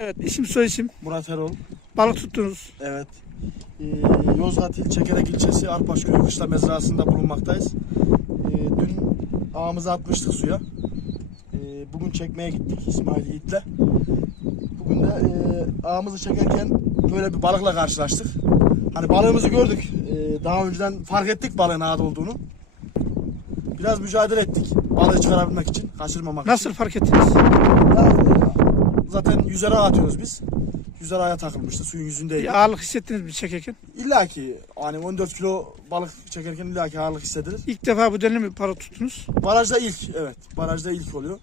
Evet isim soy isim. Murat Erol. Balık tuttunuz. Evet. Ee, Yozgat il Çekerek ilçesi Arpaşköy Kışla Mezrası'nda bulunmaktayız. Ee, dün ağımızı atmıştık suya. Ee, bugün çekmeye gittik İsmail Yiğit'le. Bugün de e, ağımızı çekerken böyle bir balıkla karşılaştık. Hani balığımızı gördük. Ee, daha önceden fark ettik balığın ağda olduğunu. Biraz mücadele ettik balığı çıkarabilmek için, kaçırmamak için. Nasıl fark ettiniz? Ya, zaten yüzere atıyoruz biz. Yüzer aya takılmıştı suyun yüzündeydi. Bir ağırlık hissettiniz mi çekerken? İlla ki hani 14 kilo balık çekerken illa ki ağırlık hissedilir. İlk defa bu dönem mi balık tuttunuz? Barajda ilk evet. Barajda ilk oluyor.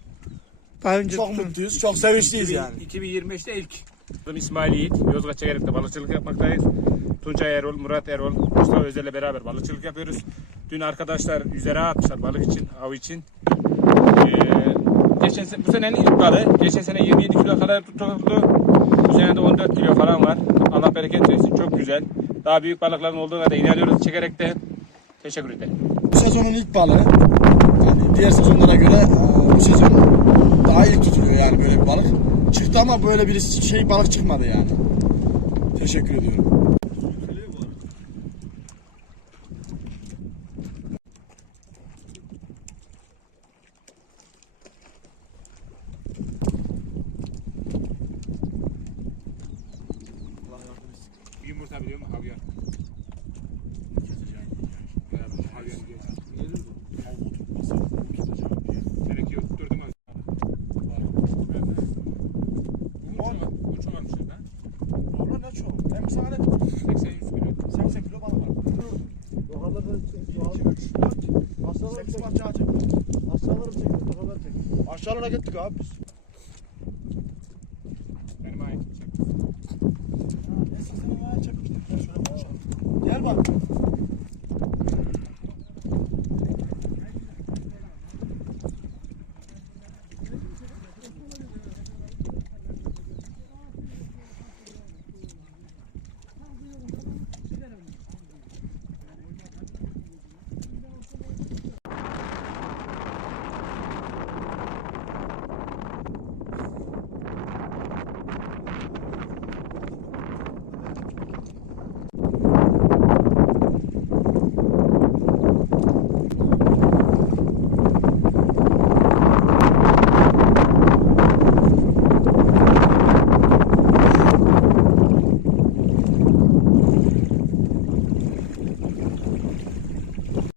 Daha önce Çok tuttunuz. mutluyuz. Çok sevinçliyiz yani. 2025'te ilk. Adım İsmail Yiğit. Yozgat Çekerek'te balıkçılık yapmaktayız. Tuncay Erol, Murat Erol, Mustafa Özel'le beraber balıkçılık yapıyoruz. Dün arkadaşlar yüzere atmışlar balık için, av için. Ee, geçen bu senenin ilk balığı. Geçen sene 27 kilo kadar tutuldu. Bu sene de 14 kilo falan var. Allah bereket versin. Çok güzel. Daha büyük balıkların olduğuna da inanıyoruz Çekerek'te. Teşekkür ederim. Bu sezonun ilk balığı. Yani diğer sezonlara göre e, bu sezon daha ilk tutuluyor yani böyle bir balık. Çıktı ama böyle bir şey balık çıkmadı yani. Teşekkür ediyorum. Yumurta biliyor musun? Havyar. Havyar biliyor Gerek yok. Durdum az. Uçum varmış lan. Oğlum ne çok? Hem sana ne? 80-100 kilo. 80 kilo balık var. Yukarıda 8 parça açık. aşağıları çekiyor, yukarıları çekiyor. Aşağılara gittik abi biz. Var çekmiştik. Gel şöyle konuşalım. Gel bak.